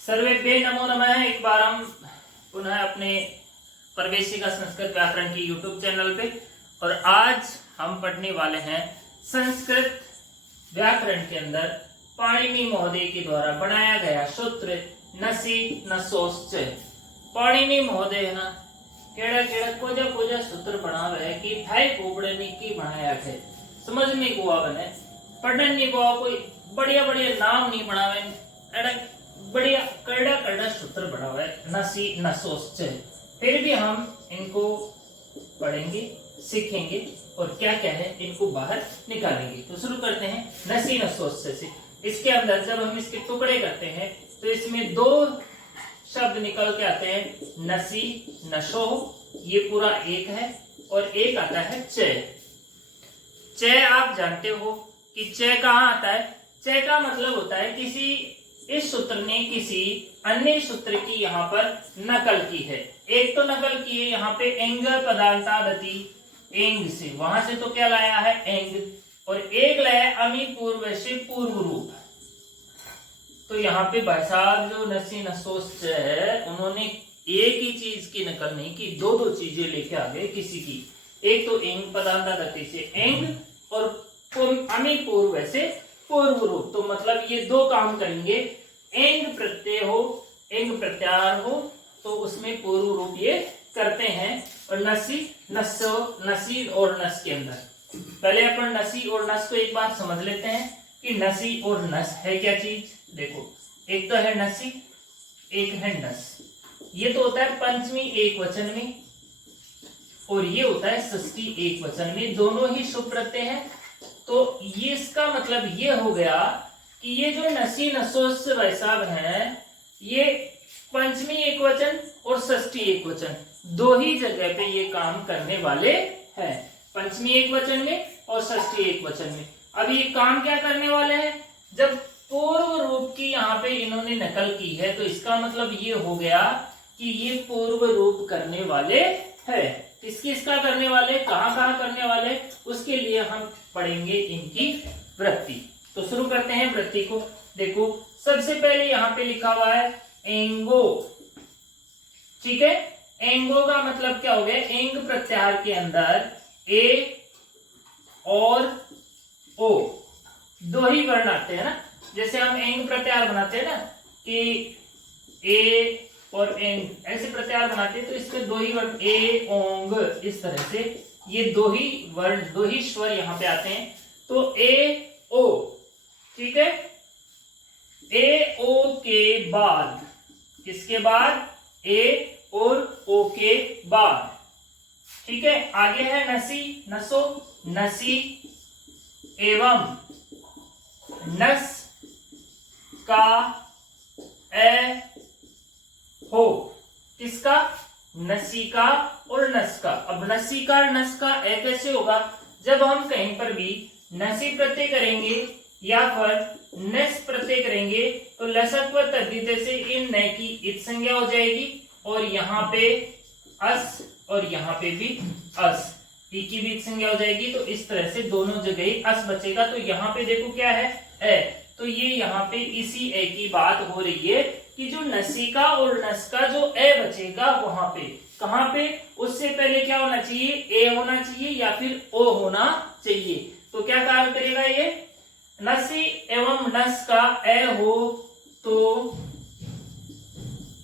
सर्वेभ्यो नमो नमः। एक बार हम पुनः अपने प्रवेशिका संस्कृत व्याकरण की यूट्यूब चैनल पे, और आज हम पढ़ने वाले हैं संस्कृत व्याकरण के अंदर पाणिनि महोदय के द्वारा बनाया गया सूत्र नसी नसोश्च। पाणिनि महोदय है ना केड़ा केड़ा कोजा कोजा सूत्र बनावे है कि थाई कोबड़े ने की बनाया है, समझने को आवे है, पढ़ने को कोई बढ़िया बढ़िया नाम नहीं बनावे, एड़ा बढ़िया करड़ा करड़ा सूत्र बना हुआ है नसी नसोश्च। फिर भी हम इनको पढ़ेंगे, सीखेंगे और क्या क्या है इनको बाहर निकालेंगे। तो शुरू करते हैं नसी नसोश्च से। इसके अंदर जब हम इसके टुकड़े करते हैं तो इसमें दो शब्द निकल के आते हैं, नसी नशो, ये पूरा एक है, और एक आता है च। च आप जानते हो कि च कहाँ आता है। च का मतलब होता है किसी, इस सूत्र ने किसी अन्य सूत्र की यहाँ पर नकल की है। एक तो नकल की है यहाँ पे एंग पदांतादति, एंग से, वहां से तो क्या लाया है एंग, और एक लाया अमी पूर्व से पूर्व रूप। तो यहाँ पे भाई साहब जो नसी नसोश्च है उन्होंने एक ही चीज की नकल नहीं की, दो दो चीजें लेके आ गए किसी की। एक तो एंग पदांतादति से एंग और अमी पूर्व से पूर्व रूप। तो मतलब ये दो काम करेंगे, एंग प्रत्यय हो, एंग प्रत्याहार हो तो उसमें पूर्व रूप ये करते हैं। और नसी नसो, नसी और नस के अंदर पहले अपन नसी और नस को एक बार समझ लेते हैं कि नसी और नस है क्या चीज। देखो एक तो है नसी, एक है नस। ये तो होता है पंचमी एक वचन में और ये होता है षष्ठी एक वचन में, दोनों ही शुभ प्रत्यय हैं। तो ये इसका मतलब ये हो गया कि ये जो नसी नसोश्च भाई साहब हैं ये पंचमी एक वचन और षष्ठी एक वचन दो ही जगह पे ये काम करने वाले हैं, पंचमी एक वचन में और षष्ठी एक वचन में। अब ये काम क्या करने वाले हैं, जब पूर्व रूप की यहाँ पे इन्होंने नकल की है तो इसका मतलब ये हो गया कि ये पूर्व रूप करने वाले है। किसका करने वाले, कहाँ कहाँ करने वाले, उसके लिए हम पढ़ेंगे इनकी वृत्ति। तो शुरू करते हैं वृत्ति को। देखो सबसे पहले यहाँ पे लिखा हुआ है एंगो, ठीक है। एंगो का मतलब क्या हो गया, एंग प्रत्याहार के अंदर ए और ओ दो ही वर्ण आते हैं ना। जैसे हम एंग प्रत्याहार बनाते हैं ना कि ए और एंग, ऐसे प्रत्याहार बनाते हैं तो इसमें दो ही वर्ण ए ओंग, इस तरह से ये दो ही वर्ण, दो ही स्वर यहाँ पे आते हैं। तो ए ओ, ठीक है। ए ओ के बाद, किसके बाद, ए और ओ के बाद, ठीक है। आगे है नसी नसो, नसी एवं नस का ए हो, किसका, नसी का और नस का। अब नसी का और नस का ए कैसे होगा, जब हम कहीं पर भी नसी प्रत्यय करेंगे या फिर नस प्रत्यय करेंगे तो लसत्व तद्धित से इन न की इत संज्ञा हो जाएगी, और यहाँ पे अस और यहाँ पे भी अस, ई की भी संज्ञा हो जाएगी। तो इस तरह से दोनों जगह ही अस बचेगा। तो यहाँ पे देखो क्या है ए, तो ये यहाँ पे इसी ए की बात हो रही है कि जो नसिका और नस का जो ए बचेगा वहां पे, कहां पे, उससे पहले क्या होना चाहिए, ए होना चाहिए या फिर ओ होना चाहिए। तो क्या कार्य करेगा ये, नसी एवं नस का ए हो तो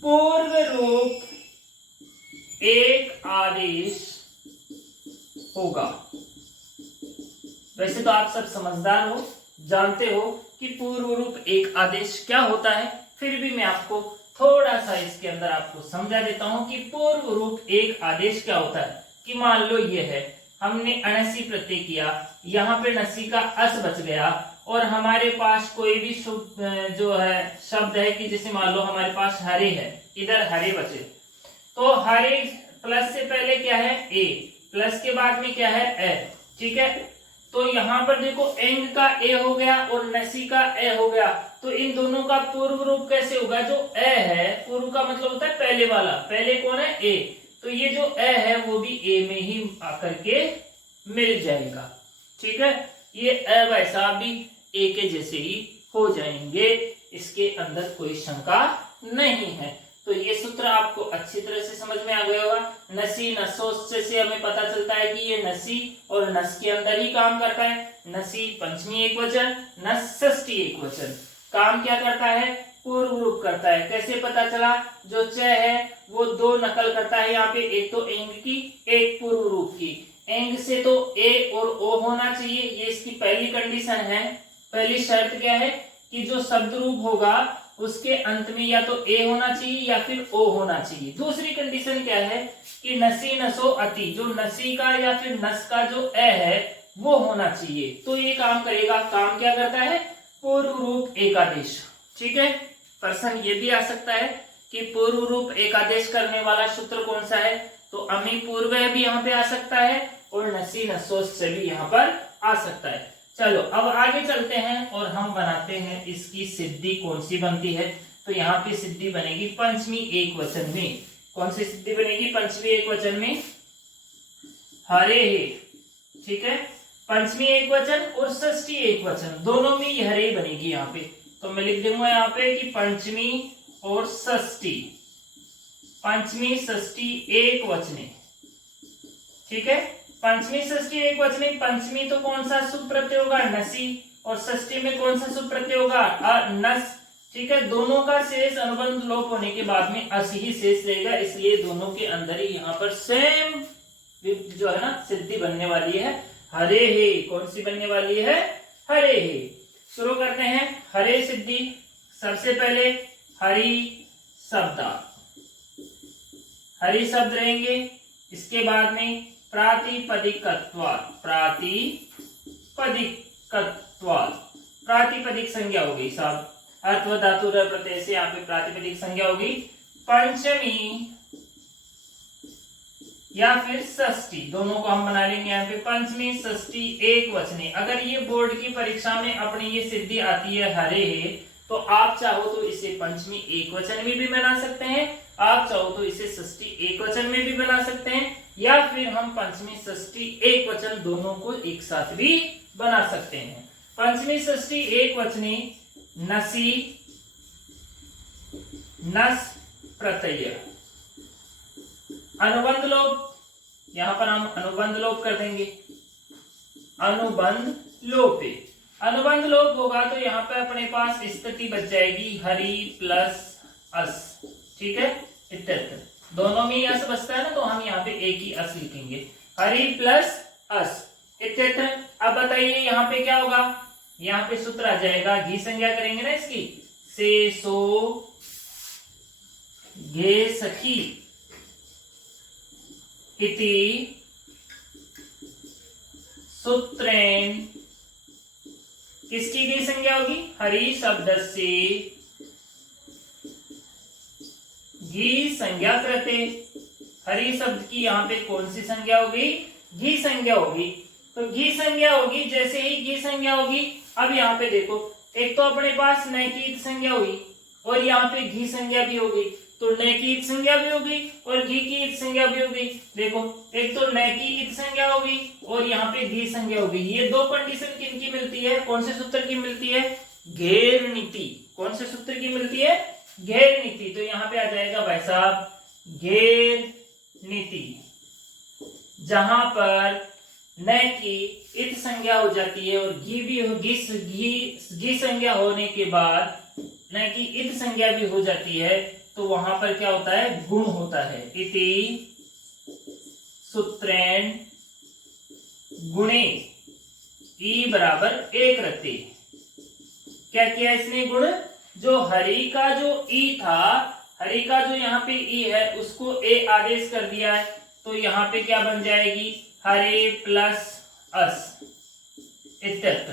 पूर्व रूप एक आदेश होगा। वैसे तो आप सब समझदार हो, जानते हो कि पूर्व रूप एक आदेश क्या होता है, फिर भी मैं आपको थोड़ा सा इसके अंदर आपको समझा देता हूं कि पूर्व रूप एक आदेश क्या होता है। कि मान लो ये है, हमने अनसी प्रत्यय किया, यहाँ पे नसी का अस बच गया, और हमारे पास कोई भी जो है शब्द है कि जैसे मान लो हमारे पास हरे है, इधर हरे बचे, तो हरे प्लस से पहले क्या है ए, प्लस के बाद में क्या है ए, ठीक है। तो यहाँ पर देखो एंग का ए हो गया और नसी का ए हो गया, तो इन दोनों का पूर्व रूप कैसे होगा, जो ए है, पूर्व का मतलब होता है पहले वाला, पहले कौन है ए, तो ये जो ए है वो भी ए में ही आकर के मिल जाएगा, ठीक है। ये ए वैसा भी ए के जैसे ही हो जाएंगे, इसके अंदर कोई शंका नहीं है। तो ये सूत्र आपको अच्छी तरह से समझ में आ गया होगा। नसी नसोच से हमें पता चलता है कि ये नसी और नस के अंदर ही काम करता है। नसी पंचमी एकवचन, नस षष्ठी एकवचन। काम क्या करता है? पूर्व रूप करता है। कैसे पता चला? जो च है वो दो नकल करता है यहाँ पे, एक तो एंग की, एक पूर्व रूप की। एंग से तो ए और ओ होना चाहिए, ये इसकी पहली कंडीशन है। पहली शर्त क्या है कि जो शब्द रूप होगा उसके अंत में या तो ए होना चाहिए या फिर ओ होना चाहिए। दूसरी कंडीशन क्या है कि नसी नसो अति, जो नसी का या फिर नस का जो ए है वो होना चाहिए। तो ये काम करेगा। काम क्या करता है? पूर्व रूप एकादेश। ठीक है, प्रश्न ये भी आ सकता है कि पूर्व रूप एकादेश करने वाला सूत्र कौन सा है? तो अमी पूर्व भी यहाँ पे आ सकता है और नसी नसोच से भी यहाँ पर आ सकता है। चलो अब आगे चलते हैं और हम बनाते हैं इसकी सिद्धि कौन सी बनती है। तो यहाँ पे सिद्धि बनेगी पंचमी एकवचन में। कौन सी सिद्धि बनेगी? पंचमी एकवचन में हरे हे। ठीक है, पंचमी एकवचन और षष्ठी एकवचन दोनों में ये हरे बनेगी यहाँ पे। तो मैं लिख दूंगा यहाँ पे कि पंचमी और षष्ठी, पंचमी षष्ठी एकवचने। ठीक है, पंचमी षष्ठी एकवचने। पंचमी तो कौन सा सुप प्रत्यय होगा? नसी। और षष्ठी में कौन सा सुप प्रत्यय होगा? नस। ठीक है, दोनों का शेष अनुबंध लोप होने के बाद में अस ही शेष रहेगा, इसलिए दोनों के अंदर ही यहाँ पर सेम जो है ना सिद्धि बनने वाली है, हरे हे। कौन सी बनने वाली है? हरे हे। शुरू करते हैं हरे सिद्धि। सबसे पहले हरि शब्द, हरि शब्द रहेंगे। इसके बाद में प्रातिपदिकत्वात्, प्रातिपदिकत्वात्, प्रातिपदिक संज्ञा होगी साहब। अर्थ व धातु र प्रत्यय से यहाँ पे प्रातिपदिक संज्ञा होगी। पंचमी या फिर षष्ठी, दोनों को हम बना लेंगे यहाँ पे पंचमी षष्ठी एक वचने। अगर ये बोर्ड की परीक्षा में अपनी ये सिद्धि आती है हरे है, तो आप चाहो तो इसे पंचमी एक वचन में भी बना सकते हैं, आप चाहो तो इसे षष्ठी एक वचन में भी बना सकते हैं, या फिर हम पंचमी षष्ठी एक वचन दोनों को एक साथ भी बना सकते हैं। पंचमी षष्ठी एक वचने नसी नस प्रत्यय। अनुबंध लोप, यहां पर हम अनुबंध लोप कर देंगे। अनुबंध लोपे, अनुबंध लोप होगा तो यहाँ पे अपने पास स्थिति बच जाएगी हरि प्लस अस। ठीक है, इत्यर्थ दोनों में ही अस बचता है ना, तो हम यहाँ पे एक ही अस लिखेंगे, हरि प्लस अस इत्यर्थ। अब बताइए यहाँ पे क्या होगा? यहाँ पे सूत्र आ जाएगा, घी संज्ञा करेंगे ना इसकी, से सो घे सखी इति सूत्रेण। किसकी घी संज्ञा होगी? हरि शब्द से घी संज्ञा करते। हरि शब्द की यहाँ पे कौन सी संज्ञा होगी? घी संज्ञा होगी। तो घी संज्ञा होगी, जैसे ही घी संज्ञा होगी, अब यहाँ पे देखो, एक तो अपने पास नय की संज्ञा हुई और यहाँ पे घी संज्ञा भी होगी, तो नय की संज्ञा भी होगी और घी की संज्ञा भी होगी। देखो, एक तो नय की संज्ञा होगी और यहाँ पे घी संज्ञा होगी। ये दो कंडीशन किनकी मिलती है? कौन से सूत्र की मिलती है? घेर नीति। कौन से सूत्र की मिलती है? घेर नीति। तो यहाँ पे आ जाएगा भाई साहब घेर नीति, जहां पर नय की इत संज्ञा हो जाती है और घी भी हो, घी संज्ञा होने के बाद नय की इत संज्ञा भी हो जाती है, तो वहां पर क्या होता है? गुण होता है। इति सूत्रेण गुणे ई बराबर एक रखते। क्या किया इसने? गुण, जो हरि का जो ई था, हरि का जो यहाँ पे ई है उसको ए आदेश कर दिया है, तो यहाँ पे क्या बन जाएगी? हरे प्लस अस इत्यर्थ,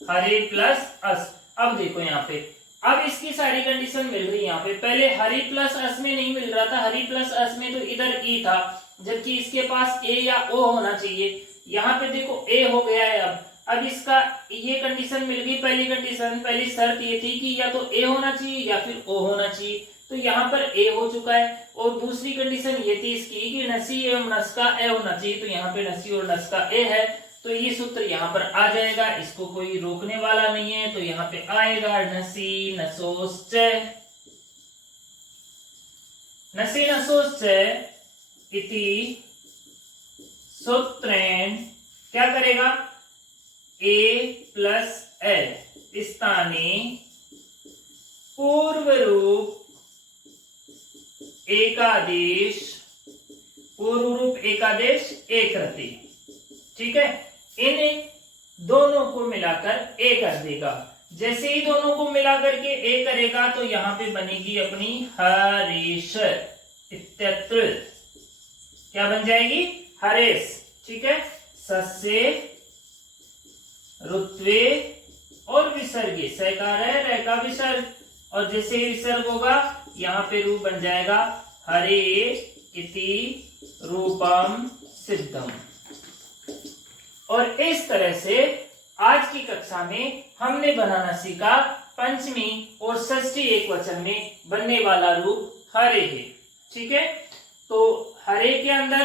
हरे प्लस अस। अब देखो यहाँ पे, अब इसकी सारी कंडीशन मिल रही है यहाँ पे। पहले हरि प्लस अस में नहीं मिल रहा था, हरि प्लस अस में तो इधर ई था, जबकि इसके पास ए या ओ होना चाहिए। यहाँ पे देखो ए हो गया है। अब इसका ये कंडीशन मिल गई। पहली कंडीशन, पहली शर्त ये थी कि या तो ए होना चाहिए या फिर ओ होना चाहिए, तो यहाँ पर ए हो चुका है। और दूसरी कंडीशन ये थी इसकी कि नसी एवं नस का ए होना चाहिए, तो यहाँ पे नसी और नस का ए है, तो ये सूत्र यहाँ पर आ जाएगा। इसको कोई रोकने वाला नहीं है, तो यहाँ पे आएगा नसी नसोश्च। नसि नसोश्च इति सूत्रेण क्या करेगा, ए प्लस एल स्थाने पूर्व रूप एकादेश, पूर्व रूप एकादेश एक रति। ठीक है, इन दोनों को मिलाकर ए कर देगा। जैसे ही दोनों को मिलाकर के ए करेगा तो यहां पे बनेगी अपनी हरेश इत्यत्र, क्या बन जाएगी, हरेश। ठीक है, सस्य रुत्वे और विसर्गे, सकार है रे का विसर्ग, और जैसे ही विसर्ग होगा यहाँ पे रूप बन जाएगा हरे इति रूपम सिद्धम। और इस तरह से आज की कक्षा में हमने बनाना सीखा पंचमी और षष्ठी एक वचन में बनने वाला रूप हरे है। ठीक है, तो हरे के अंदर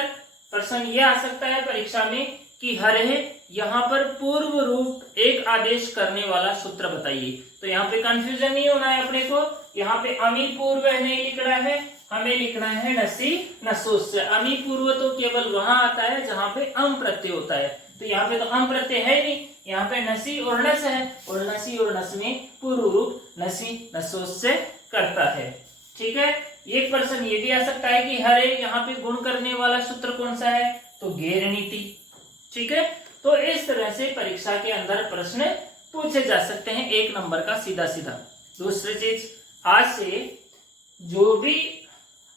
प्रश्न यह आ सकता है परीक्षा में कि हरे यहाँ पर पूर्व रूप एक आदेश करने वाला सूत्र बताइए। तो यहाँ पे कंफ्यूजन नहीं होना है अपने को। यहाँ पे अमी पूर्व नहीं लिखना है, हमें लिखना है नसी नसोश्च। अमी पूर्व तो केवल वहां आता है जहां पे अम प्रत्यय होता है, तो यहाँ पे तो अम प्रत्यय है नहीं, यहाँ पे नसी और नस है, और नसी और नस में पूर्व रूप नसी नसोश्च करता है। ठीक है, एक प्रश्न ये भी आ सकता है कि हरे यहाँ पे गुण करने वाला सूत्र कौन सा है, तो गैरनीति। ठीक है, तो इस तरह से परीक्षा के अंदर प्रश्न पूछे जा सकते हैं, एक नंबर का सीधा सीधा। दूसरी चीज, आज से जो भी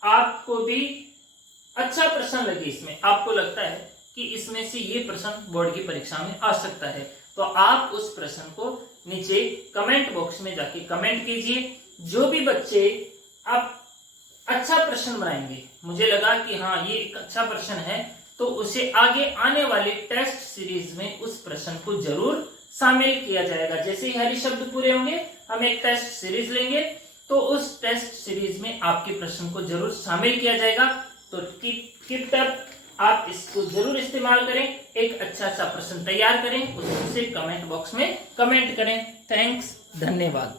आपको भी अच्छा प्रश्न लगे, इसमें आपको लगता है कि इसमें से ये प्रश्न बोर्ड की परीक्षा में आ सकता है, तो आप उस प्रश्न को नीचे कमेंट बॉक्स में जाके कमेंट कीजिए। जो भी बच्चे आप अच्छा प्रश्न बनाएंगे, मुझे लगा कि हाँ ये एक अच्छा प्रश्न है, तो उसे आगे आने वाले टेस्ट सीरीज में उस प्रश्न को जरूर शामिल किया जाएगा। जैसे ही हरी शब्द पूरे होंगे हम एक टेस्ट सीरीज लेंगे, तो उस टेस्ट सीरीज में आपके प्रश्न को जरूर शामिल किया जाएगा। तो कीप टप, आप इसको जरूर इस्तेमाल करें, एक अच्छा सा प्रश्न तैयार करें, उसे कमेंट बॉक्स में कमेंट करें। थैंक्स, धन्यवाद।